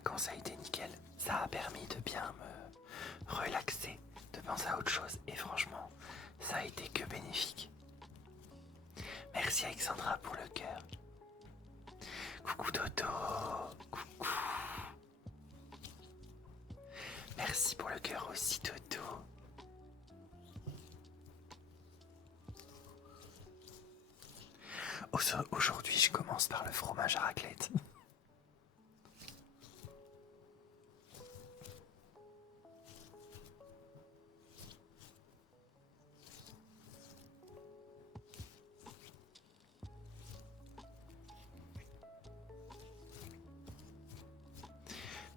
vacances a été nickel. Ça a permis de bien me relaxer, de penser à autre chose. Et franchement, ça a été que bénéfique. Merci Alexandra pour le cœur. Coucou Toto. Coucou. Merci pour le cœur aussi Toto. Aujourd'hui, je commence par le fromage à raclette.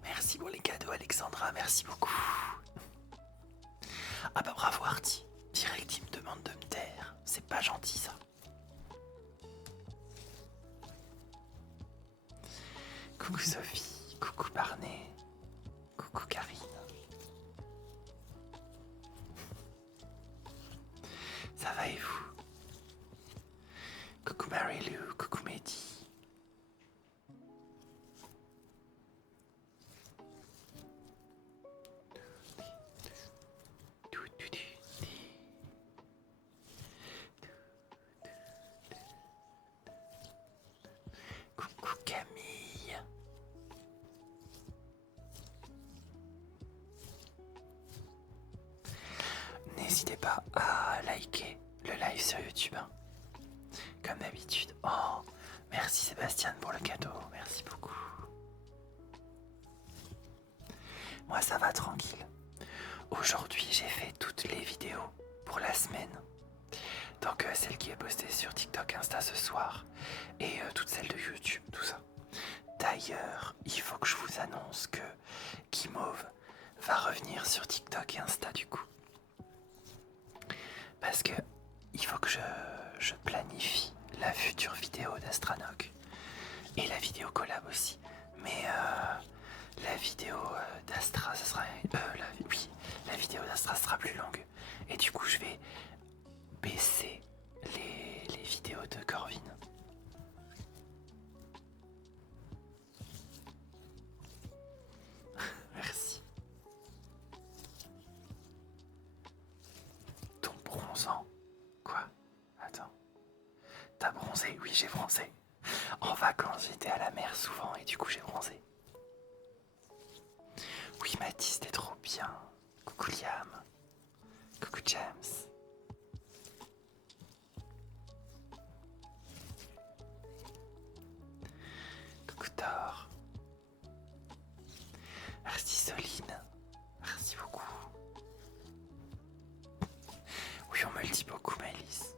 Merci pour les cadeaux Alexandra, merci beaucoup. Ah bah bravo Artie, direct il me demande de me taire, c'est pas gentil ça. Coucou Sophie, coucou Barney, coucou Karine. Ça va et vous? Coucou Marie-Lou, coucou Mehdi. Coucou Camille. N'hésitez pas à liker le live sur YouTube, hein. Comme d'habitude. Oh, merci Sébastien pour le cadeau, merci beaucoup. Moi ça va tranquille. Aujourd'hui j'ai fait toutes les vidéos pour la semaine. Donc celle qui est postée sur TikTok, Insta ce soir et toutes celles de YouTube, tout ça. D'ailleurs, il faut que je vous annonce que Guimauve va revenir sur TikTok et Insta du coup. Parce que il faut que je planifie la future vidéo d'Astranok et la vidéo collab aussi. Mais la vidéo d'Astra, ça sera la vidéo d'Astra sera plus longue. Et du coup, je vais baisser les vidéos de Corvin. Merci. Ton bronzant. Quoi? Attends. T'as bronzé? Oui, j'ai bronzé. En vacances, j'étais à la mer souvent et du coup, j'ai bronzé. Oui, Mathis, t'es trop bien. Coucou Liam. Coucou James. Coucou Thor. Merci Soline. Merci beaucoup. Oui, on me le dit beaucoup, Maëlys.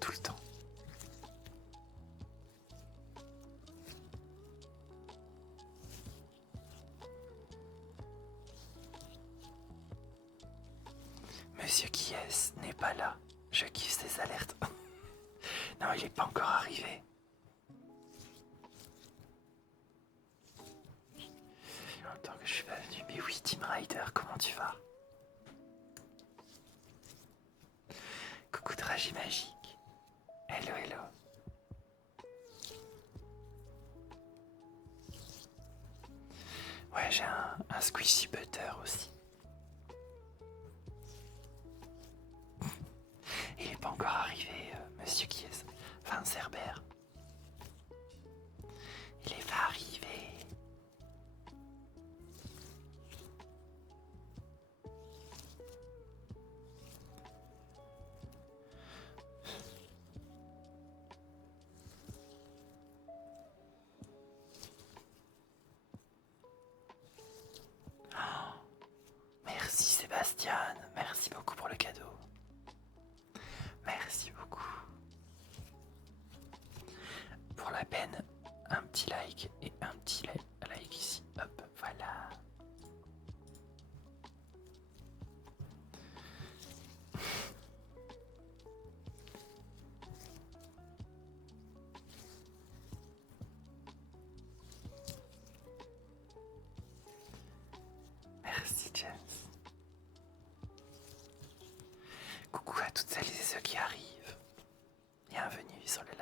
Tout le temps. Monsieur Kies n'est pas là. Je kiffe ses alertes. Non, il n'est pas encore arrivé. Il y a longtemps que je suis pas venu. Mais oui, Team Rider, comment tu vas? Coucou Dragi Magique. Hello, hello. Ouais, j'ai un squishy butter aussi. Il n'est pas encore arrivé, monsieur qui est... Enfin, Cerbère. Il est pas arrivé. Oh, merci Sébastien, merci beaucoup pour le cadeau. Merci beaucoup. Pour la peine, un petit like et un petit like ici. Hop, voilà. Merci James. Coucou à toutes celles et ceux qui arrivent. Bienvenue sur le live.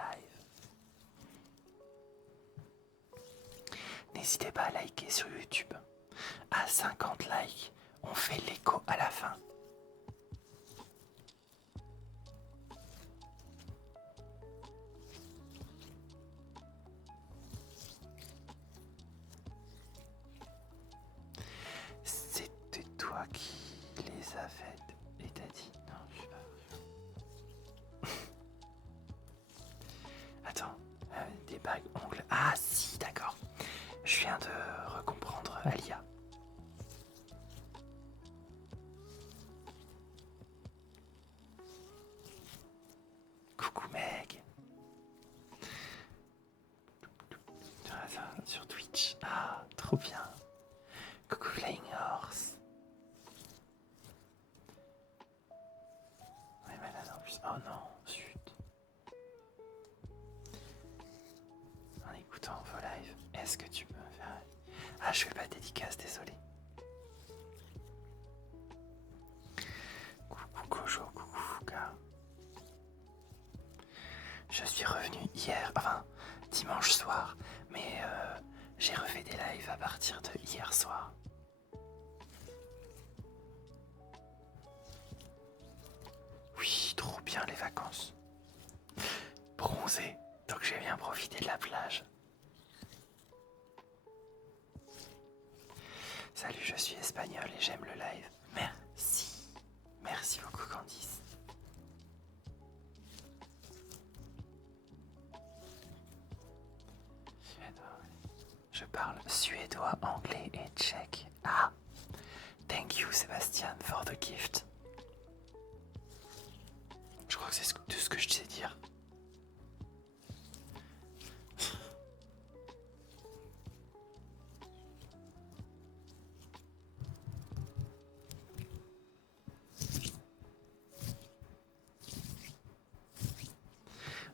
n'hésitez pas à liker sur YouTube. À 50 likes, on fait l'écho à la fin. C'était toi qui les as faites et t'as dit non, je sais pas. Attends, des bagues ongles. Ah si, d'accord. Je viens de recomprendre Alia. Coucou Meg. Sur Twitch. Ah, trop bien. Coucou Flying Horse. On est malade en plus. Oh non, zut. En écoutant vos lives, est-ce que tu peux me faire... Ah, je fais pas de dédicace, désolé. Coucou Kojo, coucou Fuka. Je suis revenu hier, enfin dimanche soir, mais j'ai refait des lives à partir de hier soir. Oui, trop bien les vacances. Bronzé, donc j'ai bien profité de la plage. Salut, je suis espagnol et j'aime le live. Merci. Merci beaucoup Candice. Je parle suédois, anglais et tchèque. Ah, thank you Sébastien for the gift. Je crois que c'est tout ce que je sais dire.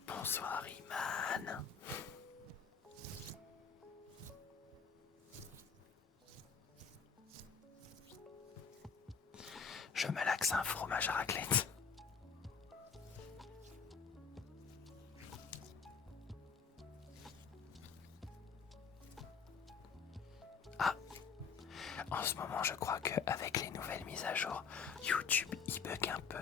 Bonsoir Iman. Je me laxe un fromage à raclette. Ah, en ce moment je crois qu'avec les nouvelles mises à jour, YouTube il bug un peu.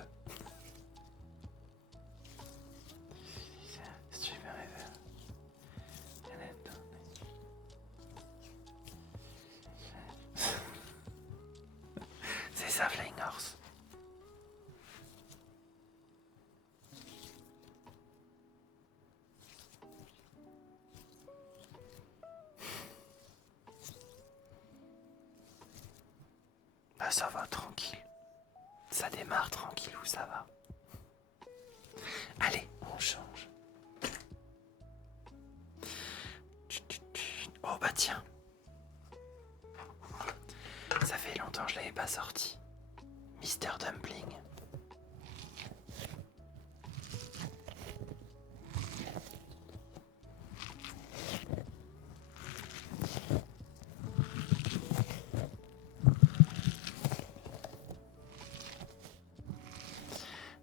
C'est ça Flying Horse. Bah ça va, tranquille. Ça démarre tranquille ou ça va. Allez, on change. Oh bah tiens. Ça fait longtemps que je l'avais pas sorti. Mister Dumpling.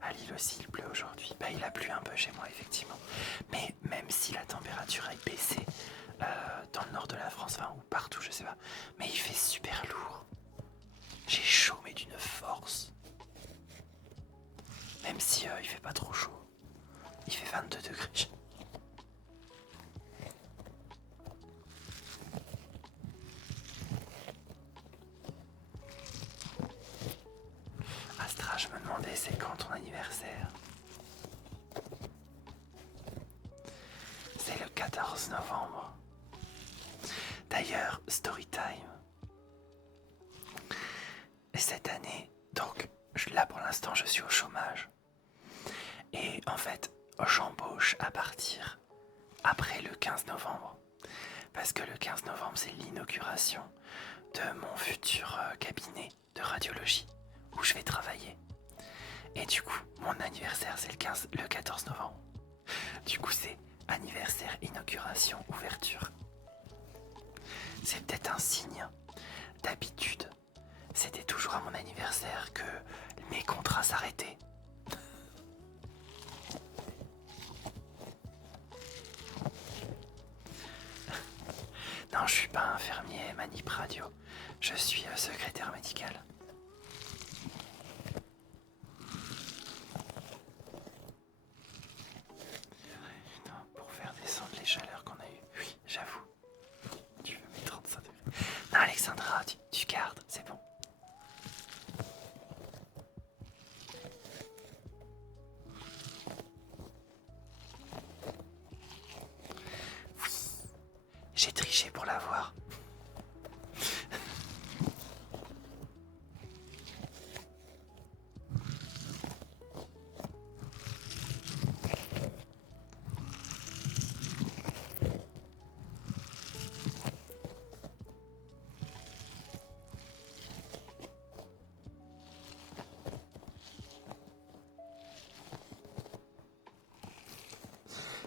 À Lille aussi il pleut aujourd'hui. Bah il a plu un peu chez moi effectivement. Mais même si la température a baissé dans le nord de la France, enfin ou partout je sais pas, mais il fait super lourd. J'ai chaud mais d'une force. Même si il fait pas trop chaud. Il fait 22 degrés. Astra, je me demandais c'est quand ton anniversaire? C'est le 14 novembre. D'ailleurs, story time. Cette année, donc là pour l'instant je suis au chômage. Et en fait, j'embauche à partir après le 15 novembre. Parce que le 15 novembre, c'est l'inauguration de mon futur cabinet de radiologie où je vais travailler. Et du coup, mon anniversaire, c'est le 14 novembre. Du coup, c'est anniversaire, inauguration, ouverture. C'est peut-être un signe. D'habitude, c'était toujours à mon anniversaire que mes contrats s'arrêtaient. Non, je suis pas un Nip Radio. Je suis secrétaire médical. Pour faire descendre les chaleurs qu'on a eues. Oui, j'avoue. Tu veux mes 35 degrés. Non, Alexandra, tu gardes, c'est bon. Oui, j'ai triché pour l'avoir.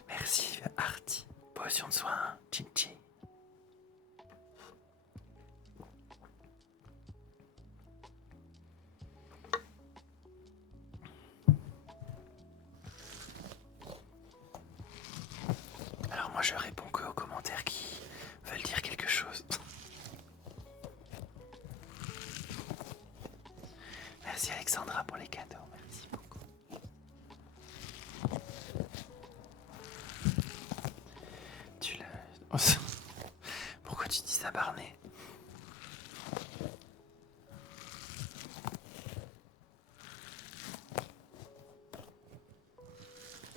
Merci Artie. Potion de soin, Chinchi. Alors moi je réponds que aux commentaires qui veulent dire quelque chose. Merci Alexandra pour les cadeaux, merci beaucoup. Tu l'as... Pourquoi tu dis ça, Barney?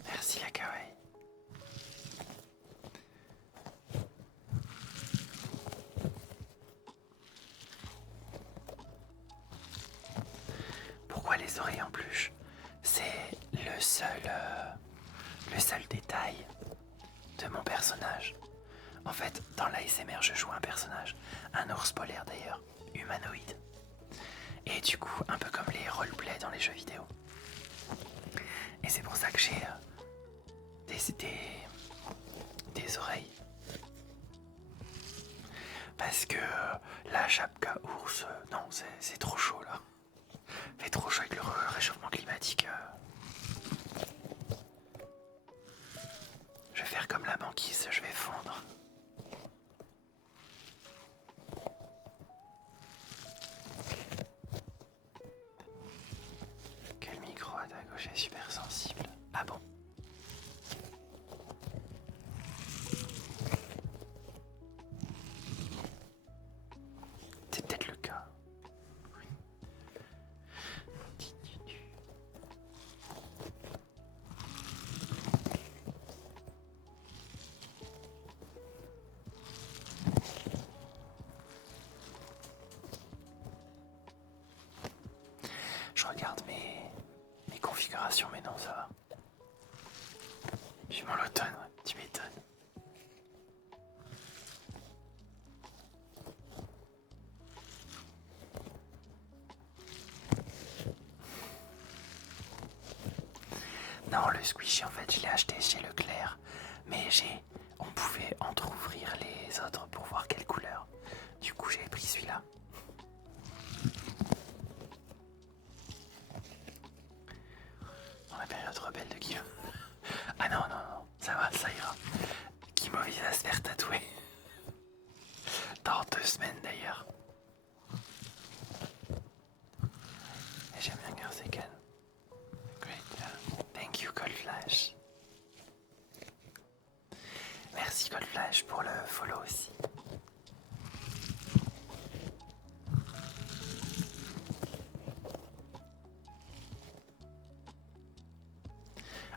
Merci la kawaii. Pourquoi les oreilles en peluche? C'est le seul détail de mon personnage. En fait, dans l'ASMR, je joue un personnage, un ours polaire d'ailleurs, humanoïde. Et du coup, un peu comme les roleplays dans les jeux vidéo. Et c'est pour ça que j'ai des oreilles. Parce que la chapka ours, non, c'est trop chaud là. Fait trop chaud avec le réchauffement climatique. Je vais faire comme la banquise, je vais fondre. Quel micro à ta gauche est super sensible. Ah bon? C'est peut-être le cas. Oui. Je regarde mes configurations, mais non, ça va. Vivement l'automne, ouais, tu m'étonnes. Non, le squishy, en fait, je l'ai acheté chez Leclerc, mais on pouvait entrouvrir les autres pour voir quelle couleur. Du coup, j'ai pris celui-là. Dans la période rebelle de Guillaume. Ah non, non, non, ça va, ça ira. Guimauve, il va se faire tatouer. Dans 2 semaines d'ailleurs. Et j'aime bien Garcecan. Great, thank you Coldflash. Merci Coldflash pour le follow aussi.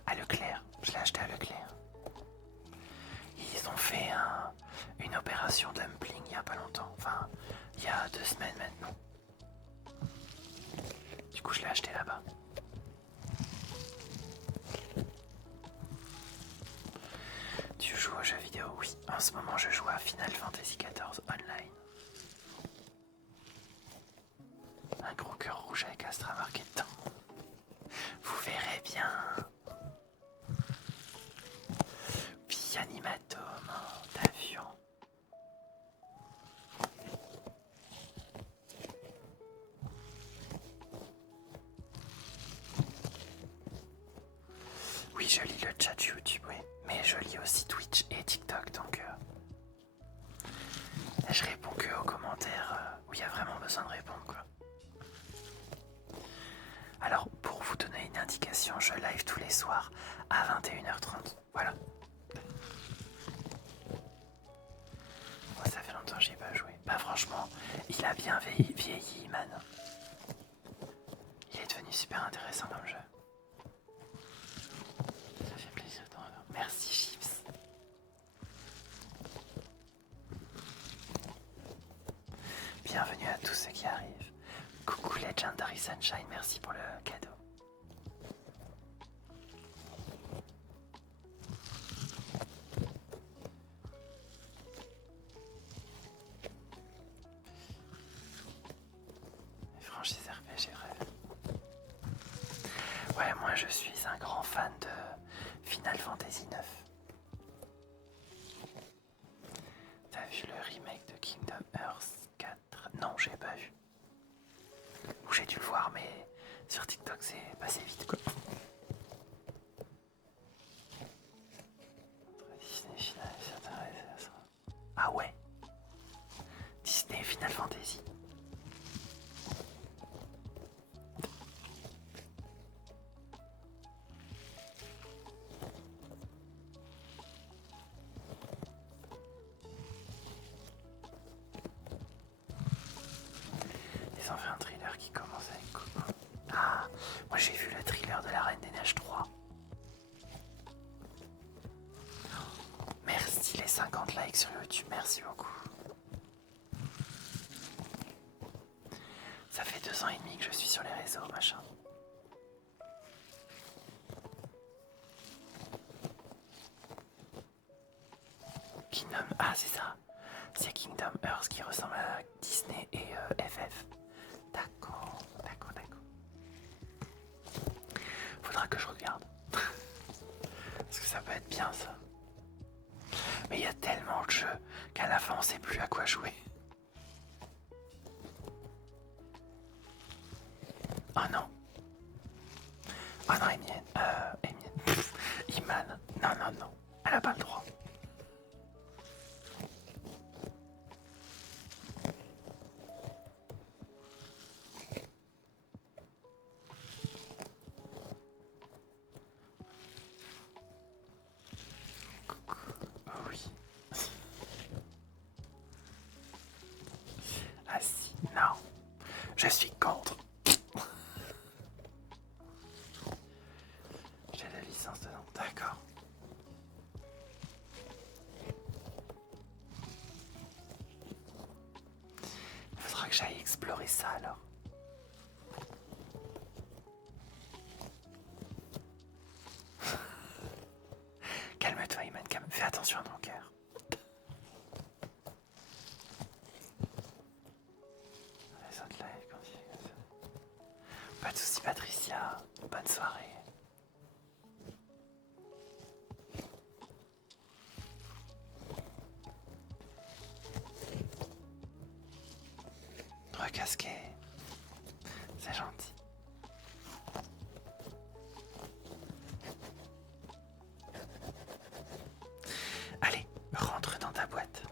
À Leclerc, je l'ai acheté à Leclerc. Ils ont fait une opération dumpling il y a pas longtemps, enfin il y a 2 semaines maintenant. Du coup je l'ai acheté là-bas. Tu joues aux jeux vidéo? Oui, en ce moment je joue à Final Fantasy XIV Online. Un gros cœur rouge avec Astra marqué dedans. Vous verrez bien. Puis animatome d'avion. Oui, je lis le chat YouTube, oui. Mais je lis aussi Twitch et TikTok, donc je réponds que aux commentaires. où il y a vraiment besoin de répondre, quoi. Alors, pour vous donner une indication, je live tous les soirs à 21h30. Voilà. Moi, ça fait longtemps que j'ai pas joué. Bah franchement, il a bien vieilli, man. Il est devenu super intéressant comme jeu. Ça fait plaisir d'en avoir. Merci, Chips. Bienvenue à tous ceux qui arrivent. Coucou Legendary Sunshine, merci pour le cadeau. Franchise RPG, rêve. Ouais, moi je suis un grand fan de Final Fantasy IX. T'as vu le remake de Kingdom Hearts 4? Non, j'ai pas vu. Ou j'ai dû le voir, mais sur TikTok c'est passé vite, quoi. Disney Final, ah ouais. Disney Final Fantasy. Ils ont fait un thriller qui commence avec Coco. Ah, moi j'ai vu le thriller de la Reine des Neiges 3. Merci les 50 likes sur YouTube, merci beaucoup. Ça fait 2 ans et demi que je suis sur les réseaux, machin. Kingdom, ah c'est ça. C'est Kingdom Hearts qui ressemble à Disney et FF. D'accord, d'accord, d'accord. Faudra que je regarde. Parce que ça peut être bien ça. Mais il y a tellement de jeux qu'à la fin on sait plus à quoi jouer. Oh non. Oh non, Emienne. Emienne. Iman. Non, non, non. Elle a pas le droit. Coucou. Oh oui. Ah si. Non. Je suis contre. J'ai la licence dedans. D'accord. Il faudra que j'aille explorer ça alors. Calme-toi, Iman. Fais attention à ton cœur. Les autres lives, continue comme ça. Pas de soucis, Patricia. Bonne soirée. Recasqué. C'est gentil. Allez, rentre dans ta boîte.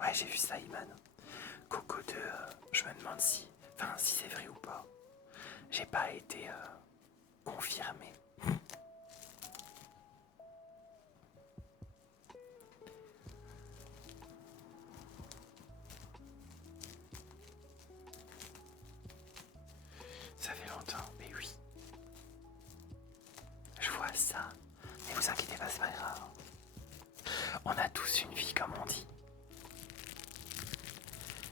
Ouais, j'ai vu ça, Iman. Coco 2, je me demande si c'est vrai ou pas. J'ai pas été confirmé. Ça fait longtemps, mais oui. Je vois ça. Mais vous inquiétez pas, c'est pas grave. On a tous une vie, comme on dit.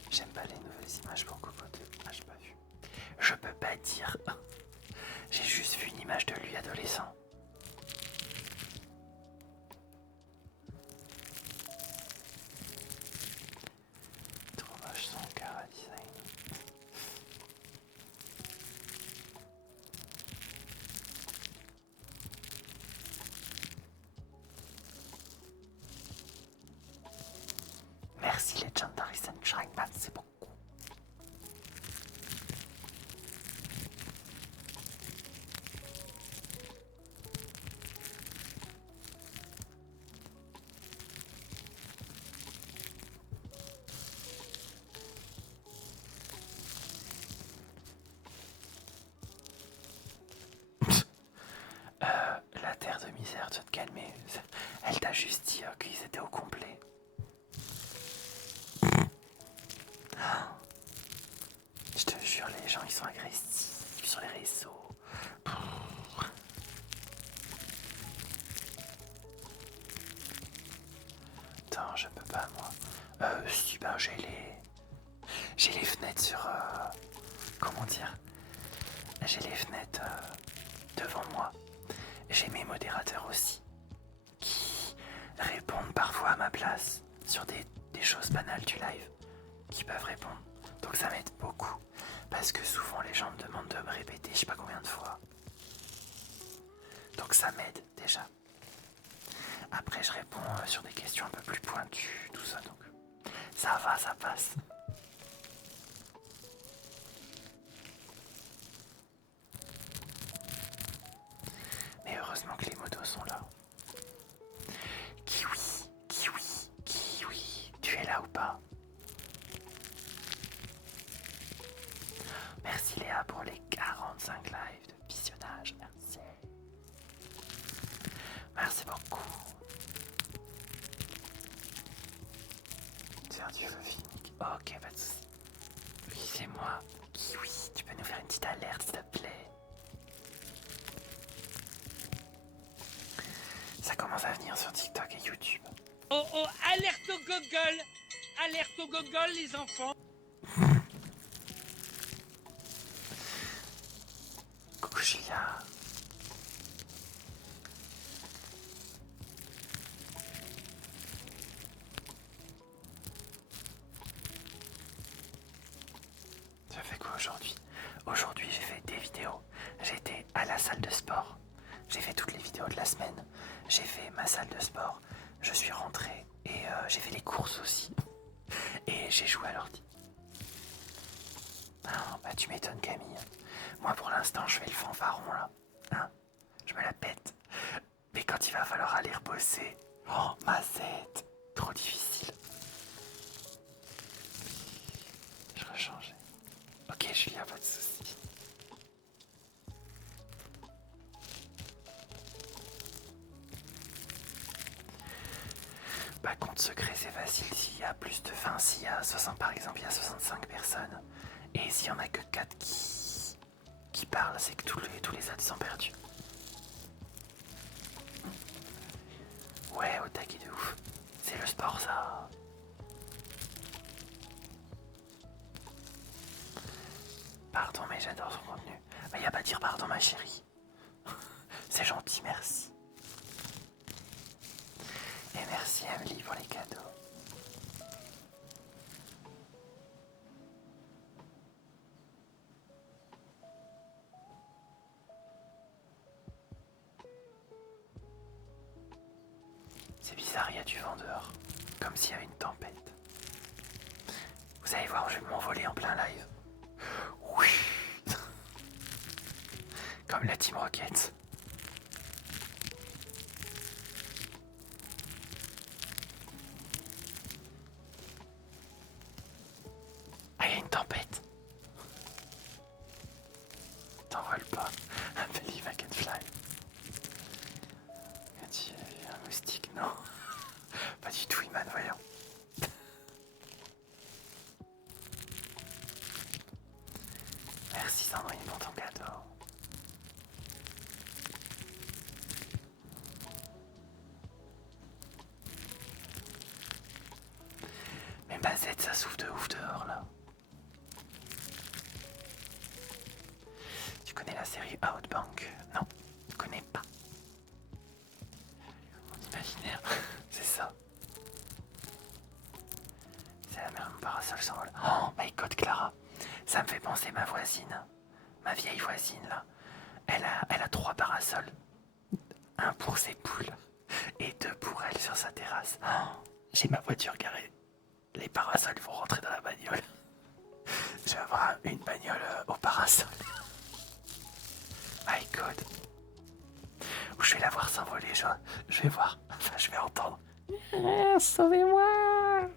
J'aime pas les nouvelles images pour Coco 2. Ah, j'ai pas vu. Je peux pas dire. J'ai juste vu une image de lui adolescent. Trop moche son cœur à design. Merci les Legendary Sunshine, merci beaucoup. La terre de misère, tu vas te calmer. Elle t'a juste dit qu'ils étaient au complet. Je te jure, les gens ils sont agressifs sur les réseaux. Attends, je peux pas moi. Si, ben j'ai les fenêtres sur. Comment dire? J'ai les fenêtres devant moi. J'ai mes modérateurs aussi qui répondent parfois à ma place sur des choses banales du live qui peuvent répondre. Donc ça m'aide beaucoup parce que souvent les gens me demandent de me répéter je sais pas combien de fois. Donc ça m'aide déjà. Après je réponds sur des questions un peu plus pointues, tout ça, donc ça va, ça passe. Mais heureusement que les motos sont là. Kiwi, kiwi, kiwi, tu es là ou pas? Merci Léa pour les 45 lives de visionnage, merci. Merci beaucoup. Tiens, tu veux Phoenix? Ok, pas de soucis. Oui, c'est moi. Kiwi, tu peux nous faire une petite alerte s'il te plaît? Ça commence à venir sur TikTok et YouTube. Oh oh, alerte au gogol! Alerte au gogol, les enfants! Coucou Julia. Tu as fait quoi aujourd'hui? Aujourd'hui j'ai fait des vidéos. J'ai été à la salle de sport. J'ai fait toutes les vidéos de la semaine. J'ai fait ma salle de sport. Je suis rentré et j'ai fait les courses aussi. Et j'ai joué à l'ordi. Ah, bah tu m'étonnes Camille. Moi pour l'instant je fais le fanfaron là. Hein, je me la pète. Mais quand il va falloir aller rebosser, oh ma tête, trop difficile. Je rechange. Ok Julia, pas de soucis. Bah compte secret c'est facile s'il y a plus de 20, s'il y a 60 par exemple, il y a 65 personnes. Et s'il y en a que 4 qui parlent, c'est que tous les autres sont perdus. Ouais, au taquet de ouf. C'est le sport ça. Pardon mais j'adore son contenu. Bah y a pas à dire pardon ma chérie. C'est gentil, merci. Et merci Emily pour les cadeaux. C'est bizarre, il y a du vent dehors. Comme s'il y avait une tempête. Vous allez voir, je vais m'envoler en plein live. Oui. Comme la Team Rocket. Ah, il y a une tempête. T'envoles pas. Believe I can fly. Y a un moustique? Non. Pas du tout, Iman, voyons. Merci Sandrine pour ton cadeau. Mais Mazette, ça souffle de ouf dehors là. Tu connais la série Outbank? Non, je connais pas. Mon imaginaire, c'est ça. C'est la même parasol s'envole. Oh my god Clara, ça me fait penser ma voisine, ma vieille voisine là. Elle a 3 parasols. Un pour ses poules et 2 pour elle sur sa terrasse. Oh, j'ai ma voiture garée les parasols vont rentrer dans la bagnole. Je vais avoir une bagnole au parasol. My God. Ou je vais la voir s'envoler, je vais voir. Enfin, je vais entendre. Sauvez-moi.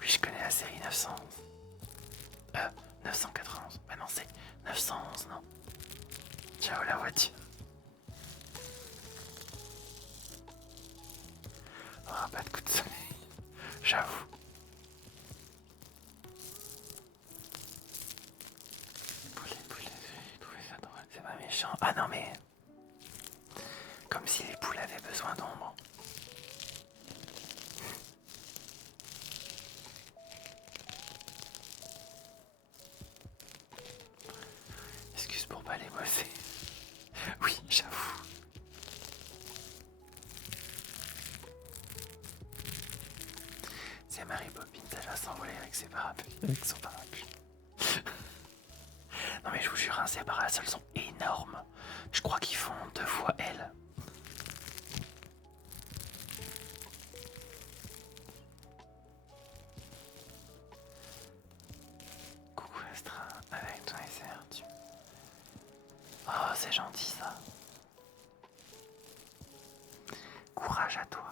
Oui, je connais la série 911. 991. Bah non, c'est 911, non. Ciao la voiture. Oh, pas de coup de soleil. J'avoue. Poulet, j'ai trouvé ça drôle. C'est pas méchant. Ah non, mais. Comme si les poules avaient besoin d'ombre. Excuse pour pas les bosser. Oui, j'avoue. C'est Mary Poppins, elle va s'envoler avec ses parapluies. Avec son parapluie. Non mais je vous jure, hein, ces parasols sont énormes. Je crois qu'ils font 2 fois L. Coucou Astra, avec ton SR, Oh, c'est gentil ça. Courage à toi.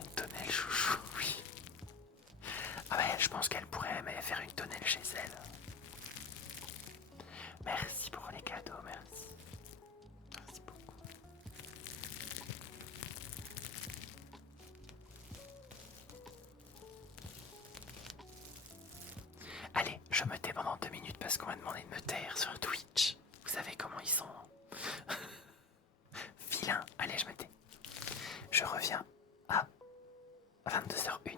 Une tonnelle chouchou, oui. Ah ouais, je pense qu'elle pourrait faire une tonnelle chez elle. Merci pour les cadeaux, merci. Merci beaucoup. Allez, je me tais pendant 2 minutes parce qu'on m'a demandé de me taire sur Twitch. Vous savez comment ils sont. Vilain, allez, je me tais. Je reviens à 22h01.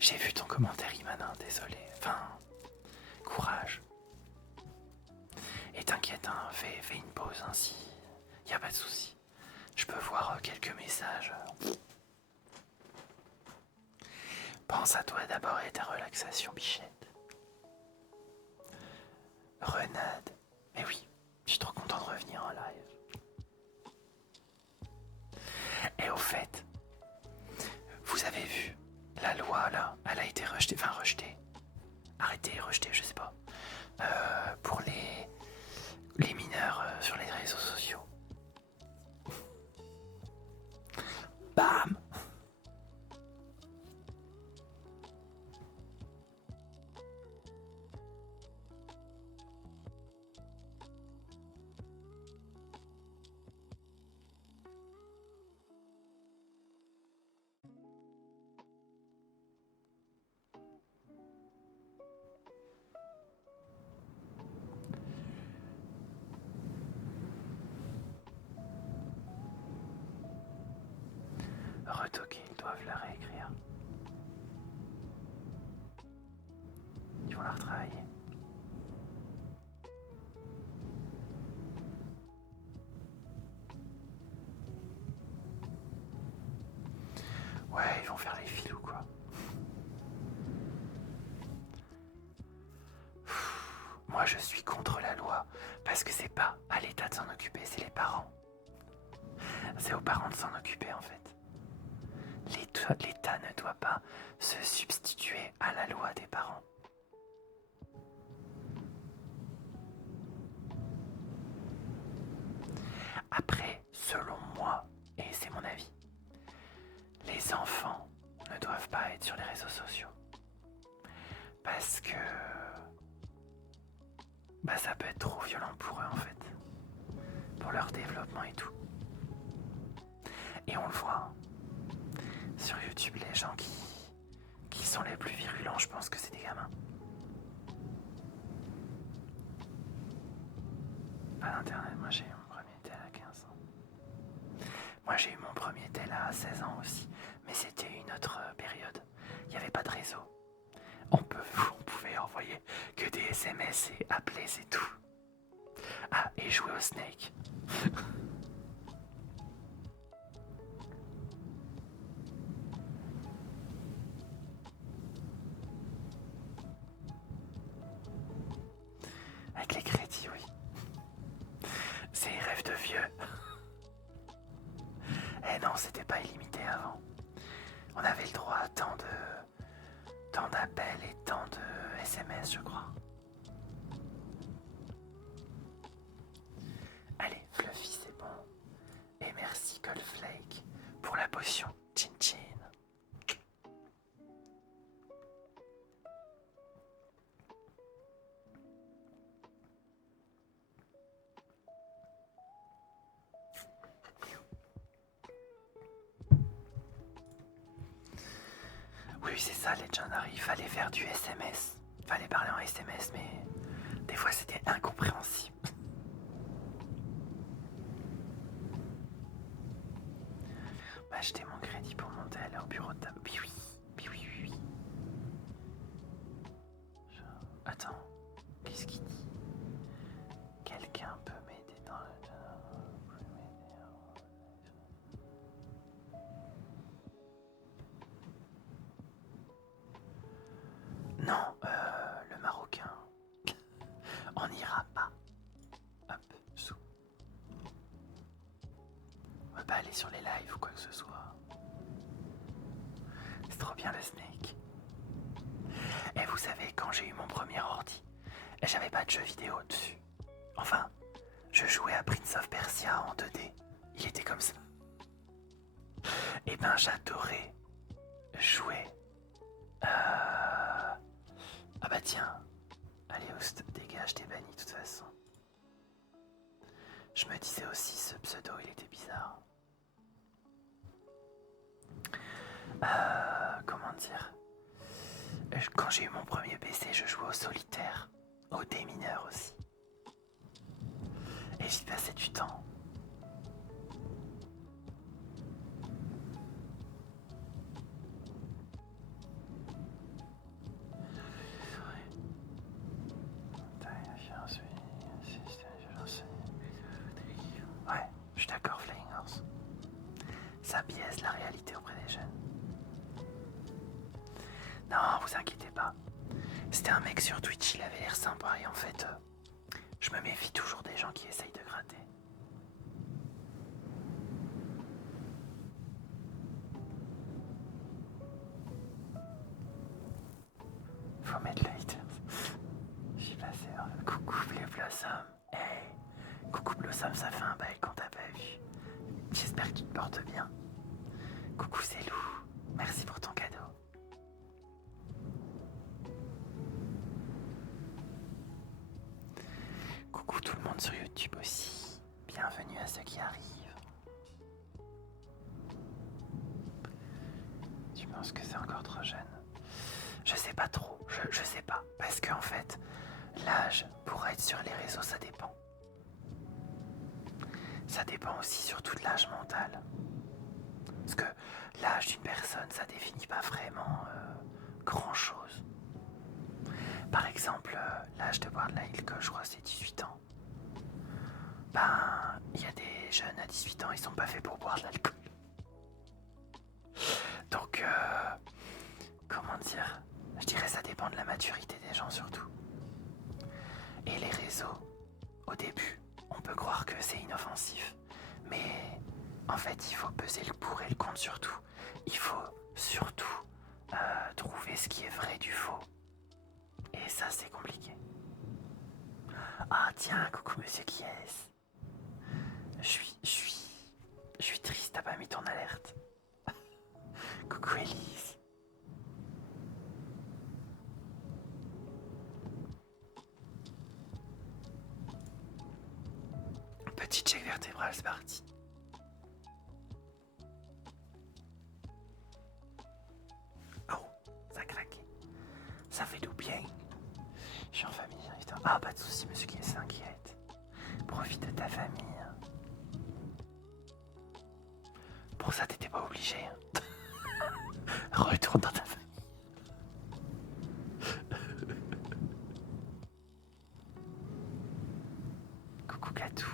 J'ai vu ton commentaire, Imanin, désolé. Enfin, courage. Et t'inquiète, hein, fais une pause, hein, si y a pas de souci. Je peux voir quelques messages. Pense à toi d'abord et ta relaxation, bichette. Renade. Mais oui, je suis trop content de revenir en live. Et au fait, vous avez vu, la loi là, elle a été rejetée, enfin rejetée, arrêtée, rejetée, je sais pas, pour les mineurs sur les réseaux sociaux. Bam! écoute, ok, ils doivent la réécrire. Ils vont la retravailler. Ouais, ils vont faire les filous, quoi. Moi, je suis contre la loi, parce que c'est pas à l'État de s'en occuper, c'est les parents. C'est aux parents de s'en occuper, en fait. L'État ne doit pas se substituer à la loi des parents. Après, selon moi, et c'est mon avis, les enfants ne doivent pas être sur les réseaux sociaux. Parce que ça peut être trop violent pour eux en fait. Pour leur développement et tout. Et on le voit sur YouTube, les gens qui sont les plus virulents, je pense que c'est des gamins. Pas d'internet, moi j'ai eu mon premier tel à 15 ans. Moi j'ai eu mon premier tel à 16 ans aussi. Mais c'était une autre période. Il n'y avait pas de réseau. On pouvait envoyer que des SMS et appeler, c'est tout. Ah, et jouer au Snake. Avec les crédits, oui. C'est rêve de vieux. Eh non, c'était pas illimité avant. On avait le droit à tant d'appels et tant de SMS, je crois. Allez, Fluffy, c'est bon. Et merci Goldflake pour la potion. Chin chin. Oui, c'est ça, Legendary. Il fallait faire du SMS. Il fallait parler en SMS, mais des fois c'était incompréhensible. Acheter mon crédit pour monter aller au bureau de tabac. Oui, oui. Attends, qu'est-ce qu'il dit? Quelqu'un peut m'aider dans le... Non, le Marocain. On n'ira pas. Hop, sous. On va pas aller sur les lives ou quoi que ce soit. C'est trop bien le Snake. Et vous savez, quand j'ai eu mon premier ordi, j'avais pas de jeux vidéo dessus. Enfin, je jouais à Prince of Persia en 2D. Il était comme ça. Et ben j'adorais jouer. Ah bah tiens. Allez Host, dégage, t'es banni de toute façon. Je me disais aussi, ce pseudo, il était bizarre. Comment dire? Quand j'ai eu mon premier PC, je jouais au solitaire, au démineur aussi. Et j'y passais du temps. Ouais, je suis d'accord, Flying Horse. Ça biaise la réalité auprès des jeunes. Non, vous inquiétez pas. C'était un mec sur Twitch, il avait l'air sympa et en fait, je me méfie toujours des gens qui essayent de gratter. Faut mettre le haters. J'y passé. Coucou les Blossom. Hey, coucou Blossom, ça fait un bail qu'on t'a pas vu. J'espère que tu te portes bien. Coucou Célou, merci pour ton cadeau. Coucou tout le monde sur YouTube aussi. Bienvenue à ceux qui arrivent. Tu penses que c'est encore trop jeune? Je sais pas trop, je sais pas. Parce qu'en fait, l'âge pour être sur les réseaux, ça dépend. Ça dépend aussi surtout de l'âge mental. Parce que l'âge d'une personne, ça définit pas vraiment grand-chose. Par exemple, l'âge de boire de l'alcool, je crois, c'est 18 ans. Ben, il y a des jeunes à 18 ans, ils sont pas faits pour boire de l'alcool. Donc, comment dire, je dirais ça dépend de la maturité des gens surtout. Et les réseaux, au début, on peut croire que c'est inoffensif. Mais en fait, il faut peser le pour et le contre surtout. Il faut surtout trouver ce qui est vrai du faux. Et ça, c'est compliqué. Ah tiens, coucou monsieur qui est-ce? Je suis triste, t'as pas mis ton alerte. Coucou Elise. Petit check vertébral, c'est parti. Oh, ça a craqué. Ça fait du bien. Je suis en famille, putain. Ah, pas de soucis, monsieur qui s'inquiète. Profite de ta famille. Pour ça, t'étais pas obligé. Hein. Retourne dans ta famille. Coucou Catou.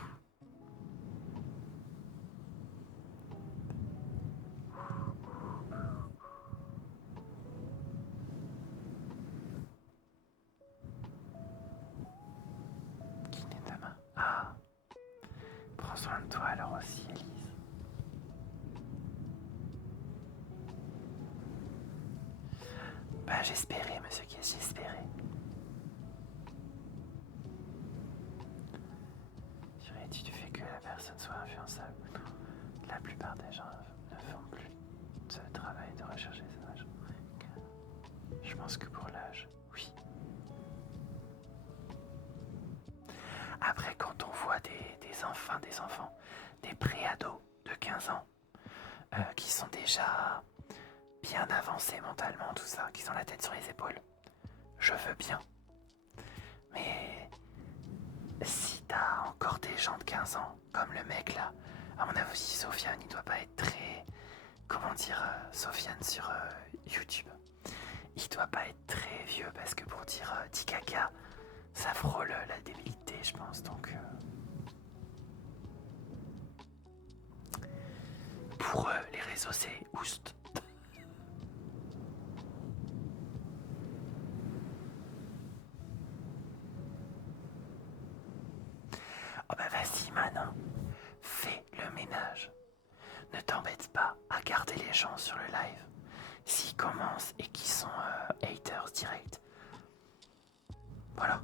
Qui n'est ta main? Ah. Prends soin de toi alors aussi, Elise. Ben j'espérais, monsieur Guess, j'espérais. Dirais-tu du fait que la personne soit influençable? La plupart des gens ne font plus de travail de rechercher son âge. Je pense que pour l'âge, oui. Après, quand on voit des enfants, des pré-ados de 15 ans, qui sont déjà bien avancés mentalement, tout ça, qui ont la tête sur les épaules, je veux bien. Mais si t'as encore des gens de 15 ans, comme le mec là, à mon avis, Sofiane, il doit pas être très... Comment dire, Sofiane sur YouTube. Il doit pas être très vieux parce que pour dire 10 caca, ça frôle la débilité, je pense. Donc, pour eux, les réseaux, c'est oust. Oh bah vas-y, man, fais le ménage. Ne t'embête pas à garder les gens sur le live. S'ils commencent et qu'ils sont haters direct. Voilà.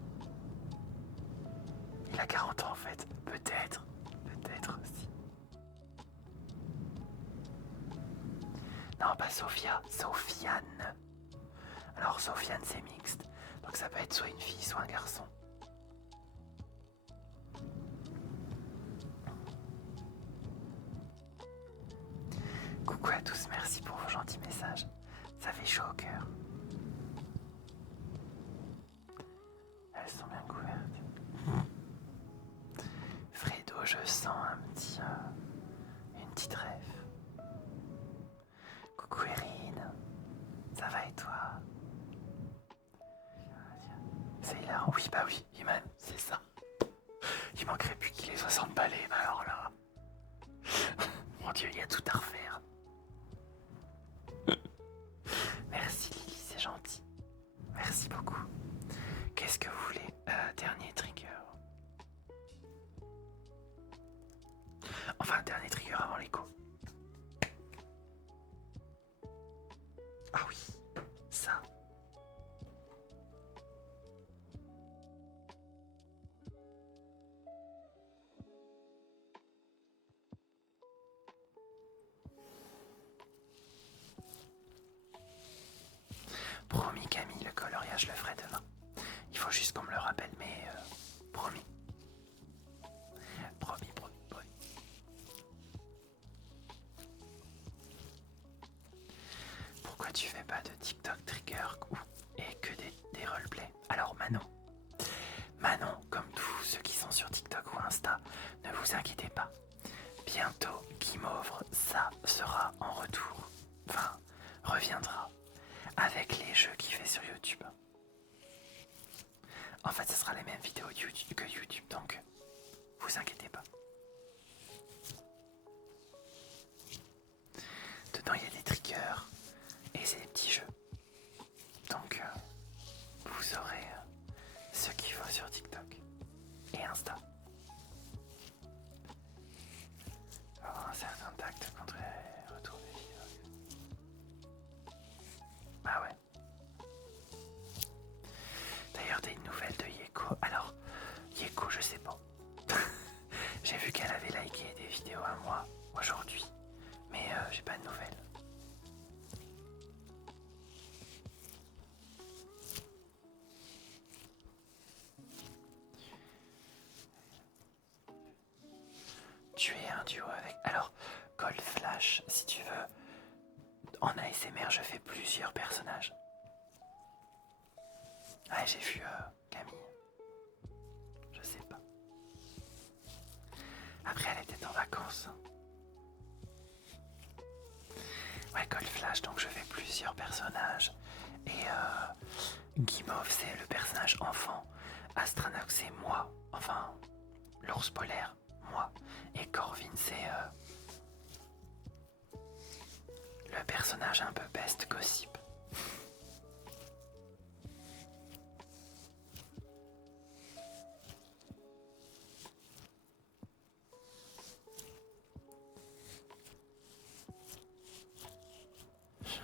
Il a 40 ans en fait. Peut-être aussi. Non, pas Sophia, Sofiane. Alors Sofiane c'est mixte. Donc ça peut être soit une fille, soit un garçon. Coucou à tous, merci pour vos gentils messages. Ça fait chaud au cœur. Elles sont bien couvertes. Fredo, je sens une petite rêve. Coucou Erin, ça va et toi? C'est hilarant, oui bah oui, Iman, c'est ça. Il manquerait plus qu'il ait 60 balais, mais alors là... Mon Dieu, il y a tout à refaire. Merci Lily, c'est gentil. Merci beaucoup. Qu'est-ce que vous voulez? Dernier trigger. Enfin, dernier trigger avant l'écho. Ah oui, ça. Promis Camille, le coloriage je le ferai demain. Il faut juste qu'on me le rappelle, mais promis. Promis. Insta. Avoir un certain tact contre les retours des filles. Ah ouais. D'ailleurs, des nouvelles de Yeko. Alors, Yeko, je sais pas. J'ai vu qu'elle avait liké des vidéos à moi aujourd'hui, mais j'ai pas de nouvelles. Tu es un duo avec... Alors, Cold Flash, si tu veux, en ASMR, je fais plusieurs personnages. Ouais, j'ai vu Camille. Je sais pas. Après, elle était en vacances. Ouais, Cold Flash, donc je fais plusieurs personnages. Et Guimauve, c'est le personnage enfant. Astranox, c'est moi. Enfin, l'ours polaire, moi. Et Corvin, c'est le personnage un peu best gossip.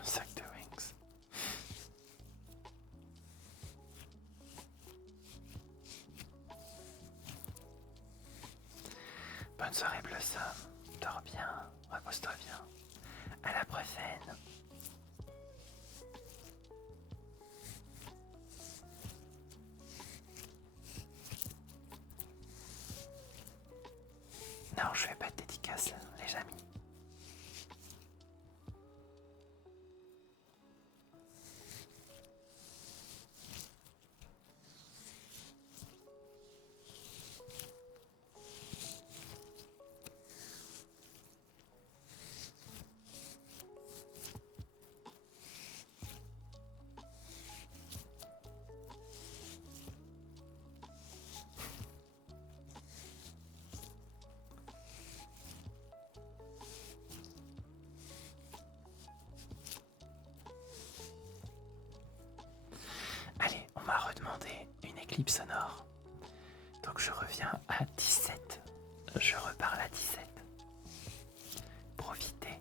Sac de wings. Bonne soirée Blossom. Dors bien, repose-toi bien. À la prochaine. Non, je fais pas de dédicace, les amis. Allez, on m'a redemandé une éclipse sonore. Donc je reviens à 17. Je reparle à 17. Profitez.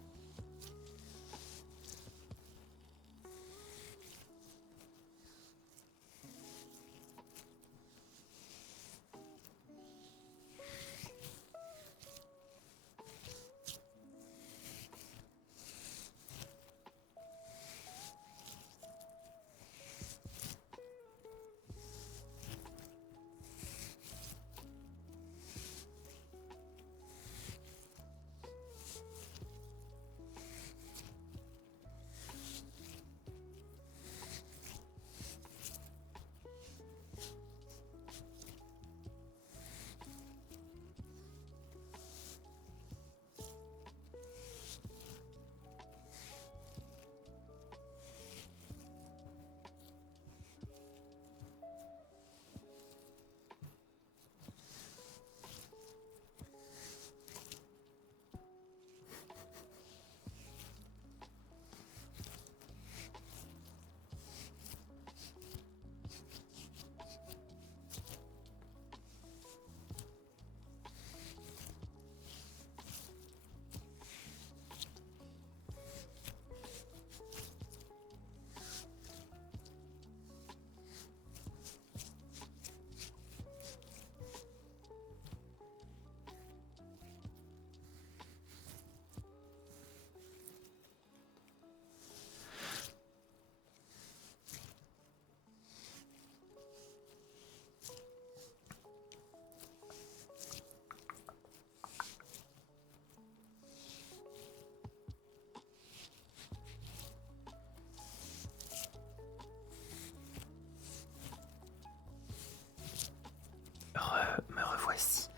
Me revoici.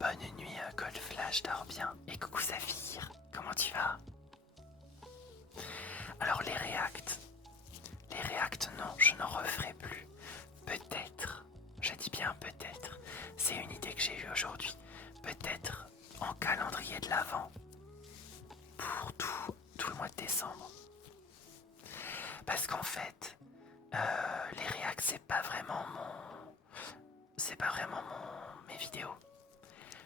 Bonne nuit, Cold Flash, dors bien. Et coucou Saphir, comment tu vas? Alors les reacts non, je n'en referai plus. Peut-être, je dis bien peut-être, c'est une idée que j'ai eue aujourd'hui. Peut-être en calendrier de l'Avent pour tout le mois de décembre. Parce qu'en fait, les reacts c'est pas vraiment mes vidéos.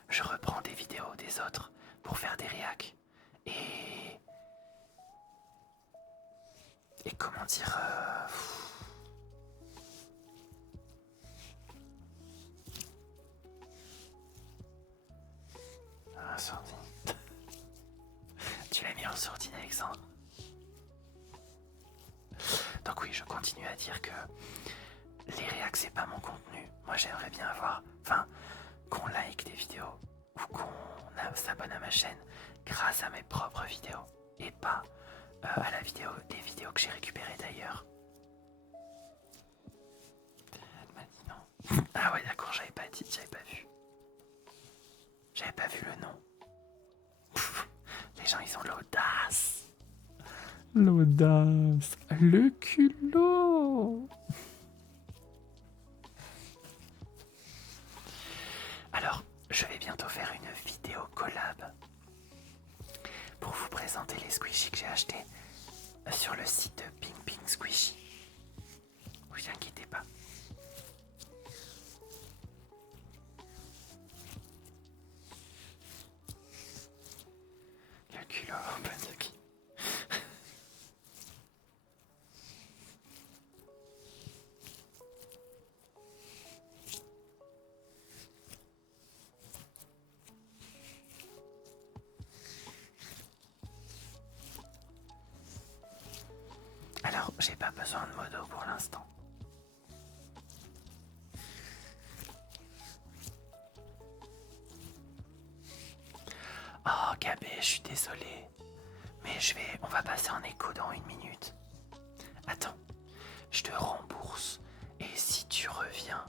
Je reprends des vidéos des autres pour faire des réacs. Et comment dire... Ah, sourdine. Tu l'as mis en sourdine, Alexandre. Donc oui, je continue à dire que les réacs, c'est pas mon contenu. Moi, j'aimerais bien avoir... Enfin, qu'on like des vidéos ou qu'on s'abonne à ma chaîne grâce à mes propres vidéos et pas à la vidéo, des vidéos que j'ai récupérées d'ailleurs. Elle m'a dit non. Ah ouais, d'accord, j'avais pas dit, j'avais pas vu. J'avais pas vu le nom. Les gens, ils ont l'audace. L'audace, le culot. Alors, je vais bientôt faire une vidéo collab pour vous présenter les squishies que j'ai achetés sur le site de Ping Ping Squishy. Vous inquiétez pas. Le culot, pas de qui. Alors, j'ai pas besoin de modo pour l'instant. Oh, Gabé, je suis désolé. Mais on va passer en écho dans 1 minute. Attends, je te rembourse. Et si tu reviens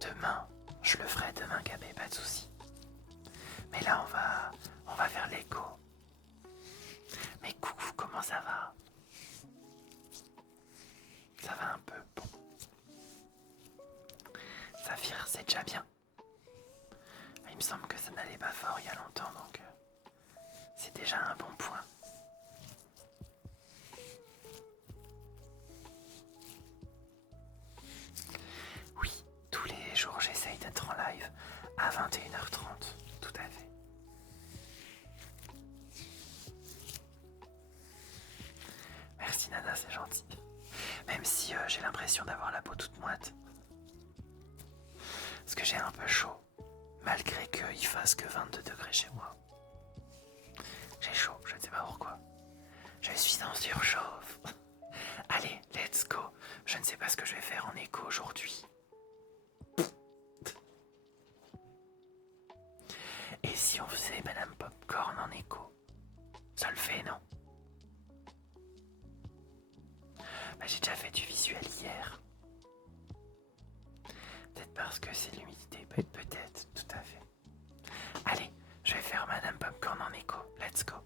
demain, je le ferai demain, Gabé, pas de souci. Mais là, on va faire l'écho. Mais coucou, comment ça va? Ça va un peu, bon. Saphir, c'est déjà bien. Il me semble que ça n'allait pas fort il y a longtemps, donc c'est déjà un bon point. Oui, tous les jours j'essaye d'être en live à 21h30, tout à fait. Merci Nana, c'est gentil. Même si j'ai l'impression d'avoir la peau toute moite. Parce que j'ai un peu chaud, malgré qu'il fasse que 22 degrés chez moi. J'ai chaud, je ne sais pas pourquoi. Je suis en surchauffe. Allez, let's go. Je ne sais pas ce que je vais faire en écho aujourd'hui. Et si on faisait Madame Popcorn en écho? Ça le fait, non? Bah, j'ai déjà fait du visuel hier. Peut-être parce que c'est l'humidité, peut-être, tout à fait. Allez, je vais faire Madame Popcorn en écho. Let's go.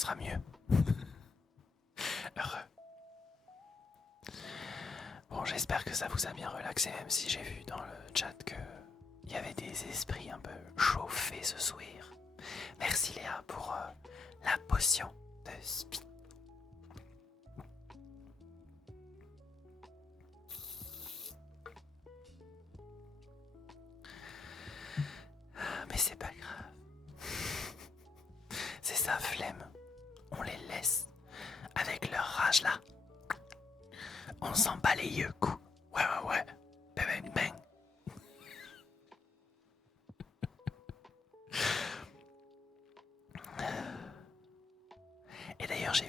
sera mieux. Heureux. Bon, j'espère que ça vous a bien relaxé, même si j'ai vu dans le chat que il y avait des esprits un peu chauffés ce soir. Merci Léa pour la potion de speed. Mais c'est pas grave. C'est ça, flemme. On les laisse avec leur rage là. On s'en bat les yeux, coup. Ouais. Bang, bang, bang. Et d'ailleurs, j'ai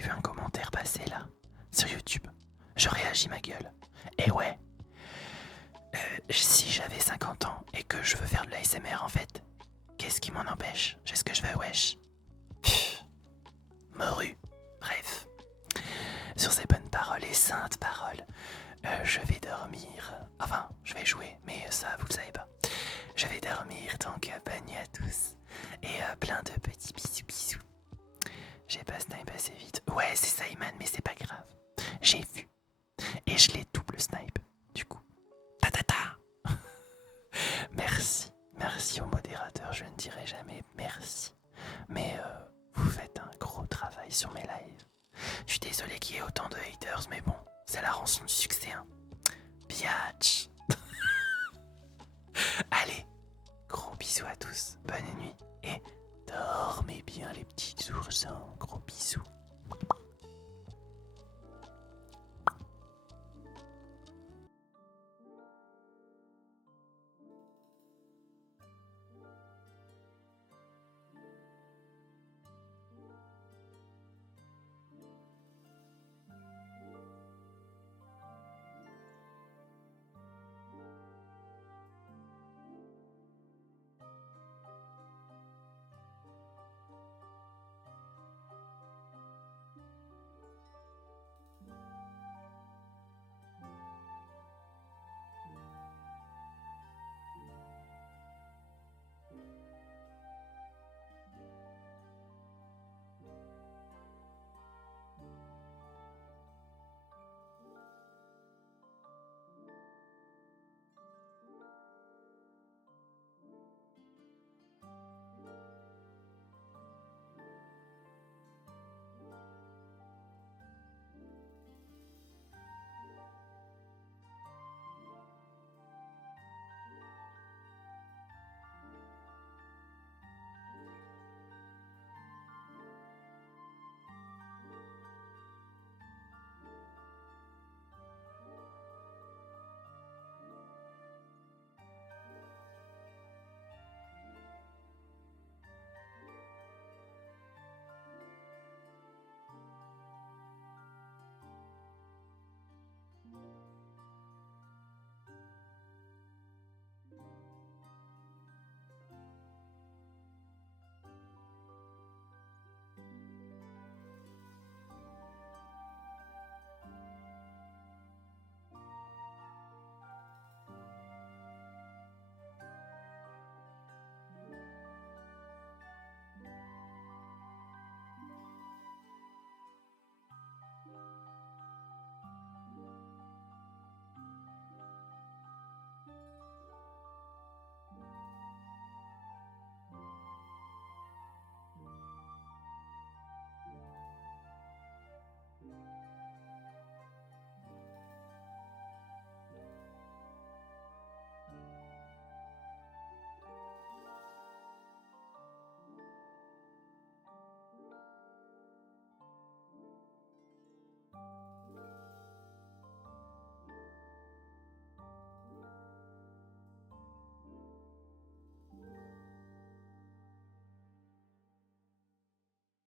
vu un commentaire passer là, sur YouTube. Je réagis ma gueule. Et ouais, si j'avais 50 ans et que je veux faire de l'ASMR en fait, qu'est-ce qui m'en empêche? J'ai ce que je veux, wesh. Morue. Bref. Sur ces bonnes paroles et saintes paroles, je vais dormir. Enfin, je vais jouer, mais ça, vous le savez pas. Je vais dormir, donc bonne nuit à tous. Et plein de petits bisous. J'ai pas snipe assez vite. Ouais, c'est ça, Iman, mais c'est pas grave. J'ai vu. Et je l'ai double snipe, du coup. Ta. Merci au modérateur, je ne dirai jamais merci. Mais vous faites un gros travail sur mes lives. Je suis désolé qu'il y ait autant de haters, mais bon, c'est la rançon du succès, hein. Biatch. Allez, gros bisous à tous, bonne nuit et dormez bien les petits oursins, gros bisous.